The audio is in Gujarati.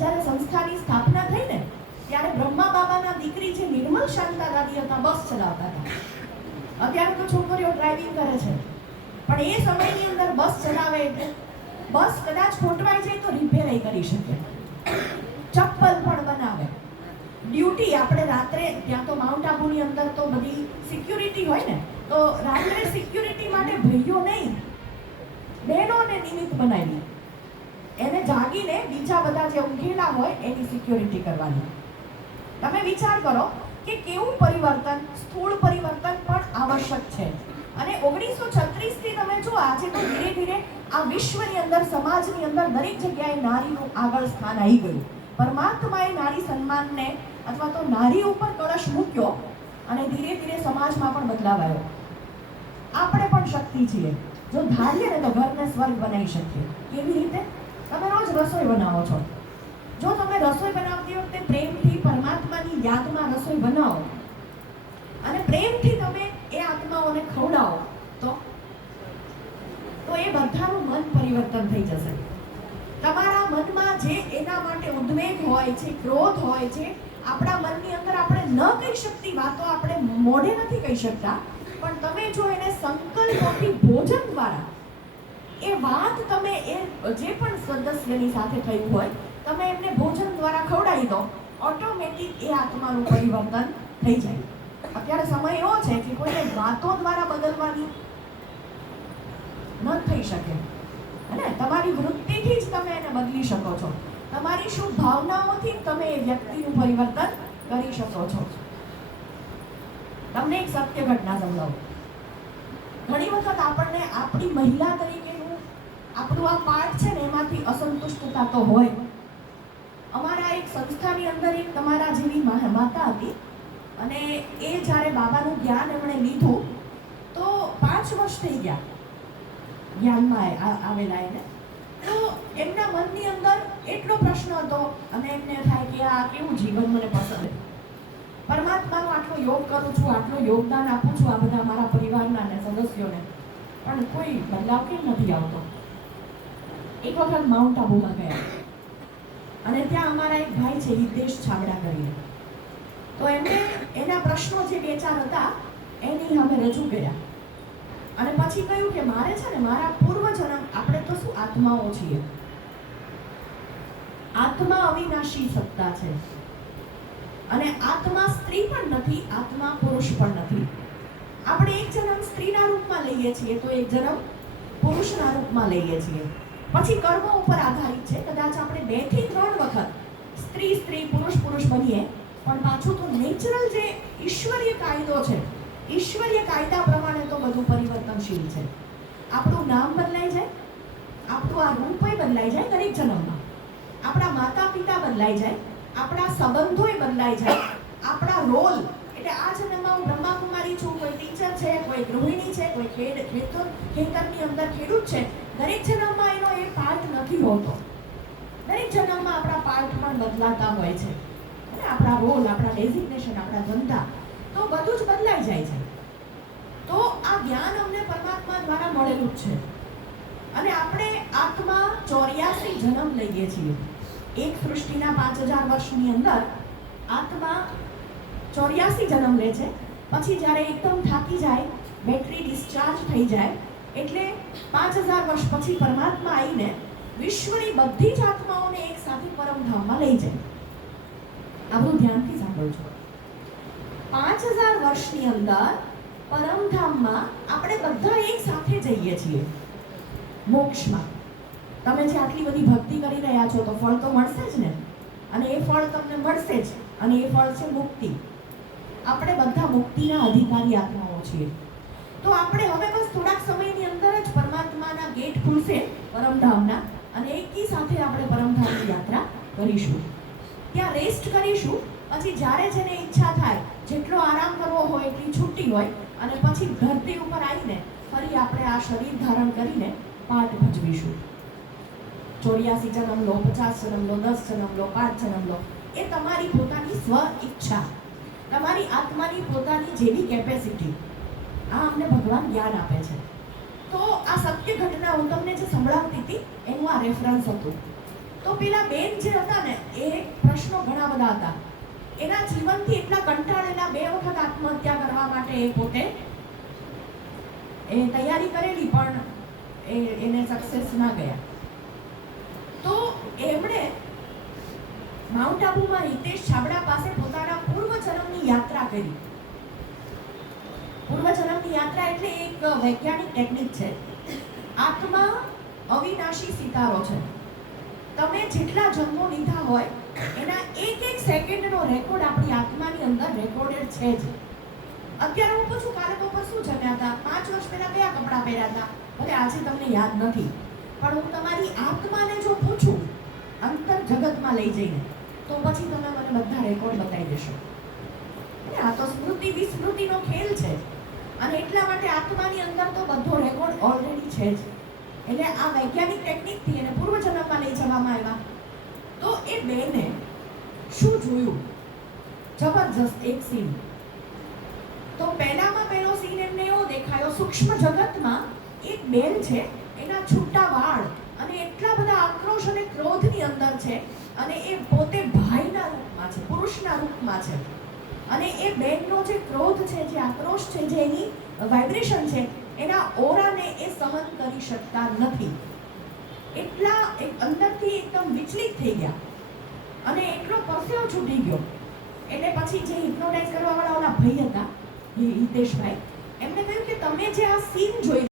જ્યારે સંસ્થાની સ્થાપના થઈ ને ત્યારે બ્રહ્મા બાબાના દીકરી જે નિર્મલ શાંતા દાદી હતા બસ ચલાવતા હતા. અત્યારે તો છોકરીઓ ડ્રાઇવિંગ કરે છે, પણ એ સમયની અંદર બસ ચલાવે એટલે બસ કદાચ ખોટવાઈ જાય તો રિપેર કરી શકે, ચપ્પલ પણ બનાવે. ડ્યુટી આપણે રાત્રે ત્યાં તો માઉન્ટ આબુની અંદર તો બધી સિક્યુરિટી હોય ને, તો રાત્રે સિક્યુરિટી માટે ભાઈઓ નહીં બહેનોને નિમિત્ત બનાવી, એને જાગીને બીજા બધા જે ઊંઘેલા હોય એની સિક્યોરિટી કરવાની. તમે વિચાર કરો કે કેવું પરિવર્તન, સ્થૂળ પરિવર્તન પણ આવશ્યક છે. અને 1936 થી તમે જો આજે તો ધીરે ધીરે આ વિશ્વની અંદર, સમાજની અંદર દરેક જગ્યાએ નારીનું આગળ સ્થાન આવી ગયું. પરમાત્માએ નારી સન્માનને અથવા તો નારી ઉપર કળશ મૂક્યો અને ધીરે ધીરે સમાજમાં પણ બદલાવ આવ્યો. આપણે પણ શક્તિ છીએ, જો ધારીએ ને તો ઘરને સ્વર્ગ બનાવી શકીએ. કેવી રીતે? તમે રોજ રસોઈ બનાવો છો, જો તમે રસોઈ બનાવતી વખતે પ્રેમથી પરમાત્માની યાદમાં રસોઈ બનાવો અને પ્રેમથી તમે એ આત્માઓને ખવડાવો તો એ બધાનું મન પરિવર્તન થઈ જશે. તમારા મનમાં જે એના માટે ઉદ્વેગ હોય છે, ક્રોધ હોય છે, આપણા મનની અંદર આપણે ન કહી શકતી વાતો આપણે મોઢે નથી કહી શકતા, પણ તમે જો એને સંકલ્પોથી ભોજન દ્વારા એ વાત તમે એ જે પણ સદસ્યની સાથે થયું હોય તમે એમને ભોજન દ્વારા ખવડાવી દો, ઓટોમેટિક એ આત્માનું પરિવર્તન થઈ જાય. અત્યારે સમય એવો છે કે કોઈને વાતો દ્વારા બદલવાની ન થઈ શકે, અને તમારી વૃત્તિથી જ તમે એને બદલી શકો છો. તમારી શું ભાવનાઓથી તમે એ વ્યક્તિનું પરિવર્તન કરી શકો છો. તમને એક સત્ય ઘટના સમજાવું. ઘણી વખત આપણને આપણી મહિલા તરીકેનું આપણું આ પાઠ છે ને એમાંથી અસંતુષ્ટતા તો હોય. અમારા એક સંસ્થાની અંદર એક તમારા જેવી માતા હતી અને એ જ્યારે બાબાનું જ્ઞાન એમણે લીધું તો 5 વર્ષ થઈ ગયા જ્ઞાનમાં આવેલા એને. તો એમના મનની અંદર એટલો પ્રશ્ન હતો અને એમને થાય કે આ કેવું જીવન મને પસંદ, પરમાત્માનો આટલો યોગ કરું છું, આટલું યોગદાન આપું છું આ બધા મારા પરિવારના અને સદસ્યોને, પણ કોઈ બદલાવ કેમ નથી આવતો. એક વખત માઉન્ટ આબુમાં ગયા અને ત્યાં અમારા એક ભાઈ છે હિતેશ છાબડા કરીને, તો એમને એના પ્રશ્નો જે 2-4 હતા એની અમે રજૂ કર્યા અને પછી કહ્યું કે મારે છે ને મારા પૂર્વજન્મ, આપણે તો શું આત્માઓ છીએ, આત્મા અવિનાશી સત્તા છે અને આત્મા સ્ત્રી પણ નથી, આત્મા પુરુષ પણ નથી. આપણે એક જન્મ સ્ત્રીના રૂપમાં લઈએ છીએ તો એક જન્મ પુરુષના રૂપમાં લઈએ છીએ. પછી કર્મો ઉપર આધારિત છે, કદાચ આપણે 2 થી 3 વખત સ્ત્રી પુરુષ બનીએ, પણ પાછું તો નેચરલ જે ઈશ્વરીય કાયદો છે, ઈશ્વરીય કાયદા પ્રમાણે તો બધું પરિવર્તનશીલ છે. આપણું નામ બદલાઈ જાય, આપણું આ રૂપય બદલાઈ જાય દરેક જન્મમાં, આપણા માતા પિતા બદલાઈ જાય, આપણા સંબંધોય બદલાઈ જાય, આપણા રોલ એટલે આ જન્મમાં હું બ્રહ્માકુમારી છું, કોઈ ટીચર છે, કોઈ ગૃહિણી છે, કોઈ ખેતરની અંદર ખેડૂત છે, દરેક જન્મમાં એનો એ પાર્ટ નથી હોતો. દરેક જન્મમાં આપણા પાર્ટ પણ બદલાતા હોય છે અને આપણા રોલ, આપણા ડેઝિગ્નેશન, આપણા ધંધા તો બધું જ બદલાઈ જાય છે. તો આ જ્ઞાન અમને પરમાત્મા દ્વારા મળેલું જ છે અને આપણે આત્મા 84 જન્મ લઈએ છીએ. એક સૃષ્ટિના 5000 વર્ષની અંદર આત્મા 84 જન્મ લે છે. પછી જ્યારે એકદમ થાકી જાય, બેટરી ડિસ્ચાર્જ થઈ જાય એટલે 5000 વર્ષ પછી પરમાત્મા આવીને વિશ્વની બધી જ આત્માઓને એક સાથે પરમધામમાં લઈ જાય. આપણું ધ્યાનથી સાંભળજો. 5000 વર્ષની અંદર પરમધામમાં આપણે બધા એક સાથે જઈએ છીએ મોક્ષમાં. તમે જે આટલી બધી ભક્તિ કરી રહ્યા છો તો ફળ તો મળશે જ ને, અને એ ફળ તમને મળશે જ, અને એ ફળ છે મુક્તિ. આપણે બધા મુક્તિના અધિકારી આત્માઓ છીએ. તો આપણે હવે બસ થોડાક સમયની અંદર જ પરમાત્માના ગેટ ખુલશે પરમધામના અને એકી સાથે આપણે પરમધામની યાત્રા કરીશું. ત્યાં રેસ્ટ કરીશું. પછી જ્યારે જેને ઈચ્છા થાય જેટલો આરામ કરવો હોય એટલી છૂટી હોય અને પછી ધરતી ઉપર આવીને ફરી આપણે આ શરીર ધારણ કરીને પાઠ ભજવીશું. 84 જન્મ લો, 50 જન્મ લો, 10 જન્મ લો, 5 જન્મ લો, એ તમારી પોતાની સ્વ ઈચ્છા, તમારી આત્માની પોતાની જેવી કેપેસિટી. આ અમને ભગવાન જ્ઞાન આપે છે. તો આ સત્ય ઘટના હું તમને જે સંભળાવતી હતી એનું આ રેફરન્સ હતું. તો પેલા બેન જે હતા ને રહેતા હતા. એના જીવનથી એટલા કંટાળેલા 2 વખત આત્મહત્યા કરવા માટે એ પોતે તૈયારી કરેલી, પણ એને સક્સેસ ના ગયા. તો એમણે માઉન્ટ આબુમાં હિતેશ છાબડા પાસે પોતાના પૂર્વજન્મની યાત્રા કરી. પૂર્વજન્મની યાત્રા એટલે એક વૈજ્ઞાનિક ટેકનિક છે. આત્મા અવિનાશી સિતારો છે. તમે જેટલા જન્મો લીધા હોય એના એક સેકન્ડનો રેકોર્ડ આપણી આત્માની અંદર રેકોર્ડેડ છે જ. અત્યારે હું પૂછું કાલે બપોર શું જમ્યા હતા, 5 વર્ષ પહેલા કયા કપડાં પહેર્યા હતા, ભલે આજે તમને યાદ નથી, પણ હું તમારી આત્માને જો પૂછું અંતર જગતમાં લઈ જઈને, તો પછી તમે મને બધા રેકોર્ડ બતાવી દેશો. આ તો સ્મૃતિ વિસ્મૃતિનો ખેલ છે, અને એટલા માટે આત્માની અંદર તો બધો રેકોર્ડ ઓલરેડી છે જ. એટલે આ વૈજ્ઞાનિક ટેકનિકથી એને પૂર્વજન્મમાં લઈ જવામાં આવ્યા. તો એ બેને શું જોયું? જબરજસ્ત એક સીન. તો પહેલામાં પહેલો સીન એમને એવો દેખાયો, સૂક્ષ્મ જગતમાં એક બેન છે, એના છૂટા વાળ અને એટલા બધા આક્રોશ અને ક્રોધની અંદર છે, અને એ પોતે ભાઈના રૂપમાં છે, પુરુષના રૂપમાં છે. અને એ બેનનો જે ક્રોધ છે, જે આક્રોશ છે, જે એની વાઇબ્રેશન છે, એના ઓરાને એ સહન કરી શકતા નથી. એટલા અંદરથી એકદમ વિચલિત થઈ ગયા અને એટલો પરસેવો છૂટી ગયો. એટલે પછી જે હિપ્નોટાઇઝ કરવાવાળા ઓલા ભાઈ હતા, હિતેશભાઈ, એમને કહ્યું કે તમે જે આ સીન જોઈ